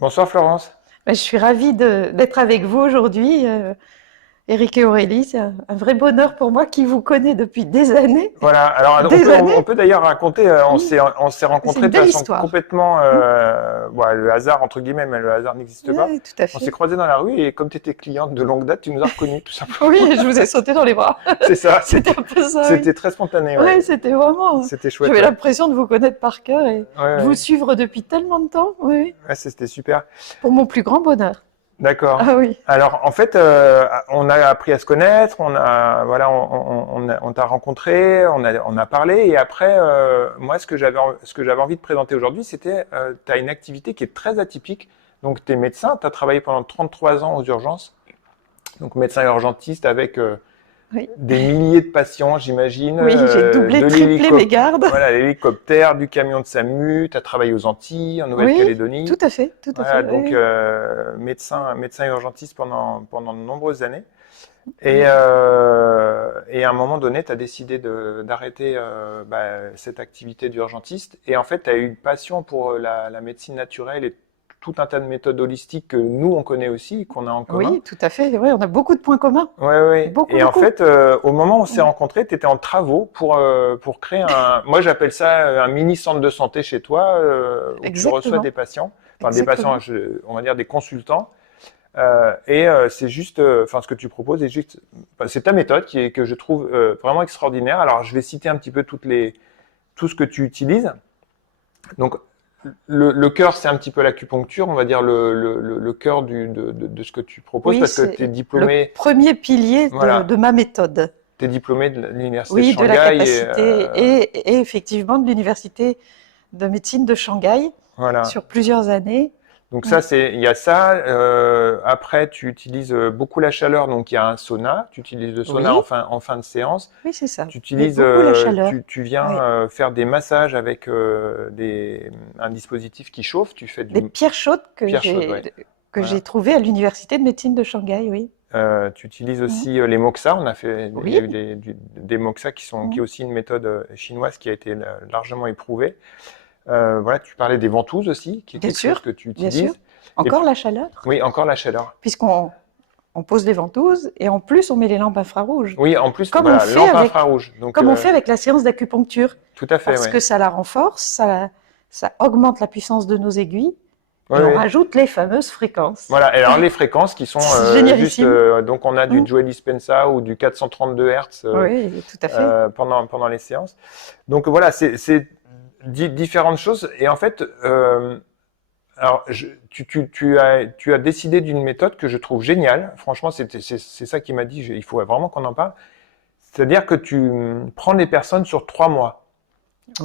Bonsoir Florence. Je suis ravie d'être avec vous aujourd'hui, Éric et Aurélie. C'est un vrai bonheur pour moi qui vous connaît depuis des années. Voilà, alors Des on années. peut d'ailleurs raconter, Mm. on s'est C'est rencontrés une de belle façon histoire. complètement, Mm. le hasard entre guillemets, mais le hasard n'existe pas. Ouais, tout à On s'est fait. croisés dans la rue et comme tu étais cliente de longue date, tu nous as reconnus tout simplement. Oui, je vous ai sauté dans les bras. C'est ça, C'était un peu ça, oui. c'était très spontané, Oui, ouais. c'était vraiment. C'était chouette, J'avais ouais. l'impression de vous connaître par cœur et Ouais, de vous ouais, suivre depuis tellement de temps. Oui, oui. ouais, c'était super. Pour mon plus grand bonheur. D'accord. Ah oui. Alors en fait, on a appris à se connaître, voilà, on t'a rencontré, on a parlé, et après, moi, ce que j'avais envie de présenter aujourd'hui, c'était, tu as une activité qui est très atypique. Donc, tu es médecin, tu as travaillé pendant 33 ans aux urgences, donc médecin urgentiste avec Oui. des milliers de patients, j'imagine, Oui, j'ai doublé, triplé mes gardes. voilà, l'hélicoptère, du camion de SAMU, tu as travaillé aux Antilles, en Oui, Nouvelle-Calédonie. tout à fait, tout à Voilà, fait. donc Oui, médecin urgentiste pendant de nombreuses années. oui. Et à un moment donné, tu as décidé d'arrêter cette activité d'urgentiste. Et en fait, tu as eu une passion pour la médecine naturelle et tout un tas de méthodes holistiques que nous, on connaît aussi, qu'on a en commun. Oui, tout à fait. Oui, on a beaucoup de points communs. Ouais, ouais. Beaucoup, Et en beaucoup. fait, au moment où on s'est rencontrés, tu étais en travaux pour créer moi j'appelle ça un mini centre de santé chez toi, où tu reçois des Exactement. patients, enfin des patients, Exactement. on va dire des consultants. C'est juste, enfin, ce que tu proposes est juste, enfin, c'est ta méthode que je trouve vraiment extraordinaire. Alors, je vais citer un petit peu tout ce que tu utilises. Donc, le cœur, c'est un petit peu l'acupuncture, on va dire le cœur de ce que tu proposes Oui, parce que tu es c'est le diplômé, premier pilier voilà, de ma méthode. tu es diplômé de l'université de Oui, de la Shanghai capacité et effectivement de l'université de médecine de Shanghai voilà. sur plusieurs années. Donc ça, Oui, il y a ça. Après, tu utilises beaucoup la chaleur, donc il y a un sauna. Tu utilises le sauna oui, en fin de séance. oui, c'est ça. Tu Mais utilises, beaucoup la chaleur. tu viens Oui. faire des massages avec un dispositif qui chauffe. Tu fais Des du pierres chaudes pierre chaude, ouais. que j'ai Voilà. trouvées à l'université de médecine de Shanghai, oui. Tu utilises Mm. aussi les moxa. Il y a Oui. eu des moxa qui est Mm. aussi une méthode chinoise qui a été largement éprouvée. Voilà, tu parlais des ventouses aussi, qui est Bien quelque chose sûr, que tu bien sûr. utilises. Et Encore puis, la chaleur, oui, encore la chaleur. puisqu'on on pose des ventouses et en plus on met les lampes infrarouges, Oui, en plus, comme on voilà, fait lampe avec, infrarouge. Donc, comme on fait avec la séance d'acupuncture, tout à fait, parce que ouais. ça la renforce, ça augmente la puissance de nos aiguilles Oui, et on oui. rajoute les fameuses fréquences. Voilà. Et alors, les fréquences qui sont C'est juste, génialissime. donc on a du Mm. Joe Dispenza ou du 432 Hz Oui, tout à fait. pendant les séances. Donc voilà, c'est différentes choses. Et en fait, alors, tu as décidé d'une méthode que je trouve géniale. Franchement, c'est ça qui m'a dit, il faut vraiment qu'on en parle. C'est-à-dire que tu prends les personnes sur 3 mois.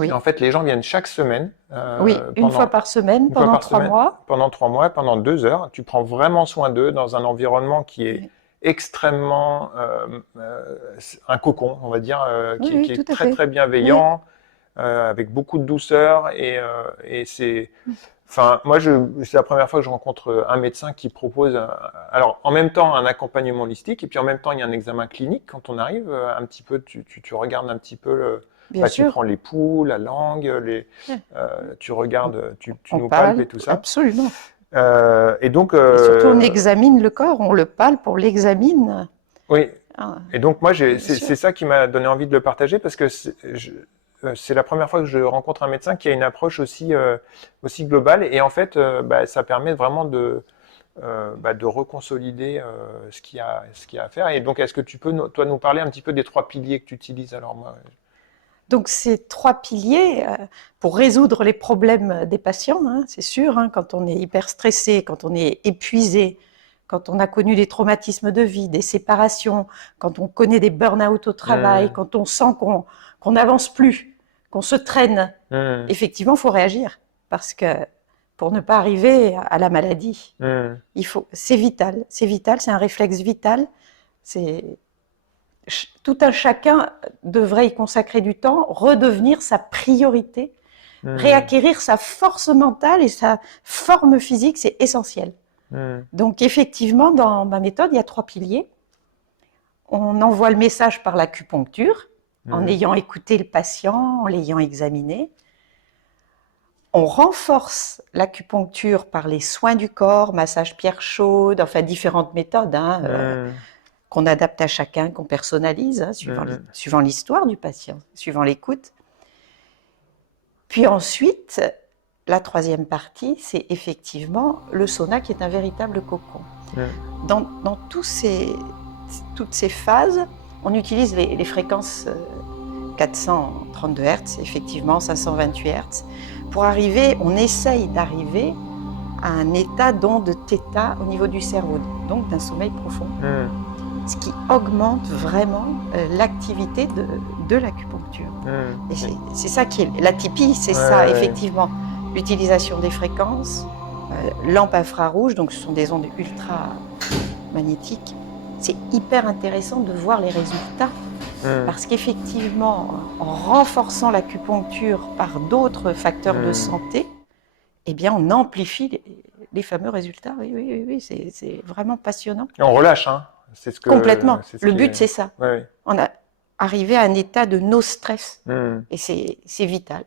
Et en Oui, fait, les gens viennent chaque semaine, oui, une fois par semaine une fois pendant par trois semaine, mois. pendant 3 mois, pendant 2 heures. Tu prends vraiment soin d'eux dans un environnement qui est Oui, extrêmement un cocon, on va dire, oui, oui, qui tout est à très fait. très Oui. bienveillant, avec beaucoup de douceur et c'est enfin, moi, c'est la première fois que je rencontre un médecin qui propose, alors en même temps un accompagnement holistique et puis en même temps il y a un examen clinique quand on arrive un petit peu, tu regardes un petit peu, Bien tu sûr. prends les pouls, la langue, Ouais. tu On, regardes, tu on nous palpes et palpe, tout ça. absolument. Et donc, Et surtout, on examine le corps, on le palpe, on l'examine. oui. Ah, Et donc moi, bien sûr. c'est ça qui m'a donné envie de le partager parce que c'est la première fois que je rencontre un médecin qui a une approche aussi globale et en fait, ça permet vraiment de reconsolider ce qu'il y a à faire. Et donc, est-ce que tu peux, toi, nous parler un petit peu des 3 piliers que tu utilises alors moi? Donc, ces trois piliers, pour résoudre les problèmes des patients, hein, c'est sûr, hein, quand on est hyper stressé, quand on est épuisé, quand on a connu des traumatismes de vie, des séparations, quand on connaît des burn-out au travail, Hmm, quand on sent qu'on n'avance plus, qu'on se traîne, hmm, effectivement, il faut réagir. Parce que pour ne pas arriver à la maladie, hmm, c'est vital, c'est un réflexe vital. C'est tout un chacun devrait y consacrer du temps, redevenir sa priorité, hmm, réacquérir sa force mentale et sa forme physique, c'est essentiel. hmm, Donc effectivement, dans ma méthode, il y a trois piliers. On envoie le message par l'acupuncture, en hmm, ayant écouté le patient, en l'ayant examiné. On renforce l'acupuncture par les soins du corps, massage pierre chaude, enfin différentes méthodes qu'on adapte à chacun, qu'on personnalise, hein, suivant l'histoire du patient, suivant l'écoute. Puis ensuite, la troisième partie, c'est effectivement le sauna qui est un véritable cocon. Dans toutes ces phases, on utilise les fréquences 432 Hz, effectivement 528 Hz, pour arriver, on essaye d'arriver à un état d'onde θ au niveau du cerveau, donc d'un sommeil profond. Ce qui augmente vraiment l'activité de l'acupuncture. Et c'est ça qui est l'atypie, c'est ça, effectivement. L'utilisation des fréquences, lampes infrarouges, donc ce sont des ondes ultra magnétiques. C'est hyper intéressant de voir les résultats. Parce qu'effectivement, en renforçant l'acupuncture par d'autres facteurs de santé, eh bien, on amplifie les fameux résultats. Oui, c'est vraiment passionnant. Et on relâche, hein. Complètement. Le but, c'est ça. Oui. On a arrivé à un état de no-stress. Et c'est vital.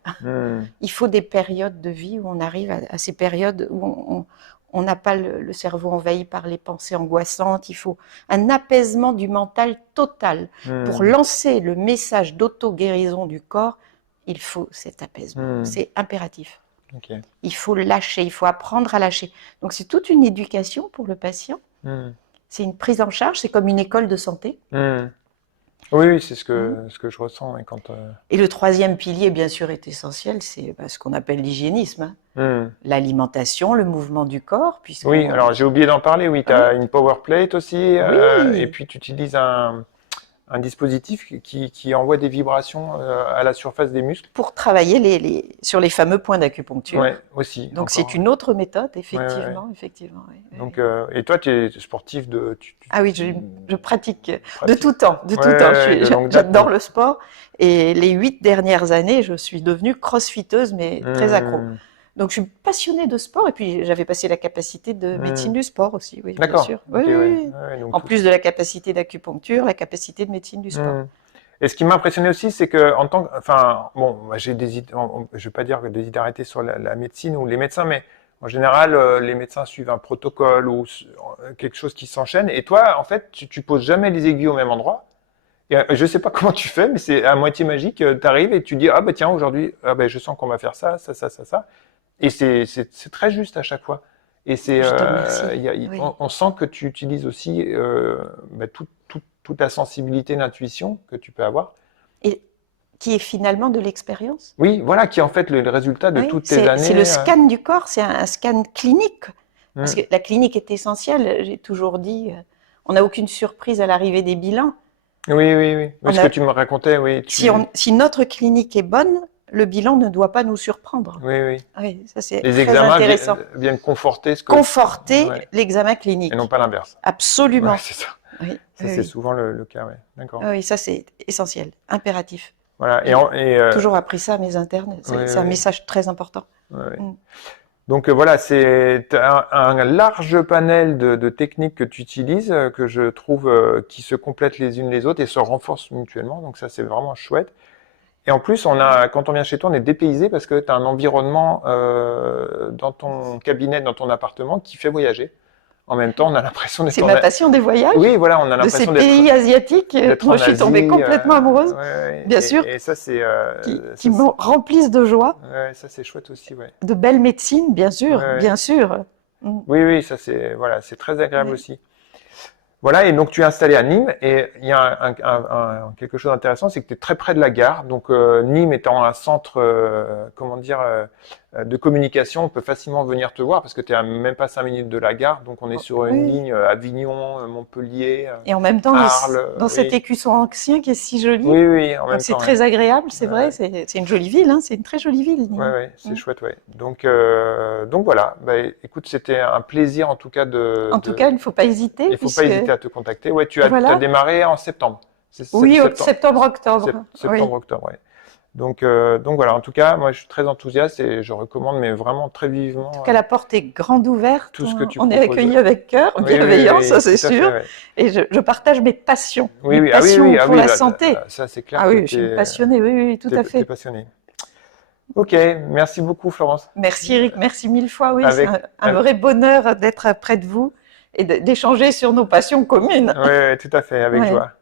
Il faut des périodes de vie où on arrive à ces périodes où on n'a pas le cerveau envahi par les pensées angoissantes. Il faut un apaisement du mental total. Pour lancer le message d'auto-guérison du corps, il faut cet apaisement. C'est impératif. Okay. Il faut lâcher, il faut apprendre à lâcher. Donc c'est toute une éducation pour le patient. C'est une prise en charge, c'est comme une école de santé. Oui, c'est ce que je ressens. Et le troisième pilier, bien sûr, est essentiel, c'est ce qu'on appelle l'hygiénisme. L'alimentation, le mouvement du corps. Oui, alors j'ai oublié d'en parler. Oui, tu as une power plate aussi. Et puis tu utilises un dispositif qui envoie des vibrations à la surface des muscles. Pour travailler sur les fameux points d'acupuncture. Oui, aussi. Donc c'est une autre méthode, effectivement. Ouais. effectivement oui. Donc, et toi, tu es sportif de... Ah oui, je pratique de tout temps. J'adore le sport. Et les 8 dernières années, je suis devenue crossfiteuse, mais très accro. Donc, je suis passionnée de sport et puis j'avais passé la capacité de médecine du sport aussi, oui, bien sûr. Oui. En plus de la capacité d'acupuncture, la capacité de médecine du sport. Et ce qui m'a impressionné aussi, c'est que j'ai je vais pas dire des idées arrêtées sur la médecine ou les médecins, mais en général, les médecins suivent un protocole ou quelque chose qui s'enchaîne. Et toi, en fait, tu poses jamais les aiguilles au même endroit. Et je sais pas comment tu fais, mais c'est à moitié magique. Tu arrives et tu dis tiens, aujourd'hui, je sens qu'on va faire ça. Et c'est très juste à chaque fois. Et c'est, on sent que tu utilises aussi toute ta sensibilité d'intuition que tu peux avoir. Et qui est finalement de l'expérience. Oui, voilà, qui est en fait le résultat de toutes tes années. C'est le scan du corps, c'est un scan clinique. Parce que la clinique est essentielle, j'ai toujours dit. On n'a aucune surprise à l'arrivée des bilans. Oui. Ce que tu me racontais, oui. Si notre clinique est bonne, le bilan ne doit pas nous surprendre. Oui, ça c'est les très intéressant. Les examens viennent conforter l'examen clinique. Et non pas l'inverse. Absolument. Ouais, c'est ça. C'est souvent le cas, D'accord. Oui, ça c'est essentiel, impératif. Voilà. J'ai toujours appris ça à mes internes. C'est un message très important. Donc voilà, c'est un large panel de techniques que tu utilises, que je trouve qui se complètent les unes les autres et se renforcent mutuellement. Donc ça, c'est vraiment chouette. Et en plus, quand on vient chez toi, on est dépaysé parce que tu as un environnement dans ton cabinet, dans ton appartement qui fait voyager. En même temps, on a l'impression d'être... C'est ma passion des voyages. Oui, voilà, on a l'impression de ces pays asiatiques. Moi, je suis tombée complètement amoureuse, bien sûr. Et ça, c'est... qui me remplissent de joie. Ouais, ça, c'est chouette aussi, De belle médecine, bien sûr, bien sûr. Oui, ça, c'est très agréable aussi. Voilà, et donc tu es installé à Nîmes, et il y a quelque chose d'intéressant, c'est que tu es très près de la gare. Donc Nîmes étant un centre, de communication, on peut facilement venir te voir parce que tu es à même pas 5 minutes de la gare. Donc on est sur une ligne Avignon, Montpellier, et en même temps, Arles, dans cet écusson ancien qui est si joli. Oui, en même temps. C'est très agréable, c'est vrai. C'est une jolie ville, c'est une très jolie ville. Nîmes. Oui, c'est chouette, Donc voilà. Écoute, c'était un plaisir en tout cas En tout cas, il ne faut pas hésiter. Il ne faut pas hésiter à te contacter. Ouais, tu as démarré en septembre. Septembre-octobre. Septembre-octobre, Donc voilà, en tout cas, moi je suis très enthousiaste et je recommande, mais vraiment très vivement. En tout cas, la porte est grande ouverte. Tout ce que tu on est proposes. accueillis avec cœur, bienveillance, ça c'est sûr. Et je partage mes passions. Mes passions pour la santé. Ça c'est clair. Ah oui, je suis passionnée, oui, tout à fait. Tu es passionnée. Ok, merci beaucoup Florence. Merci Eric, merci mille fois. Oui, Avec, c'est un vrai bonheur d'être près de vous et d'échanger sur nos passions communes. ouais, tout à fait, avec Ouais. joie.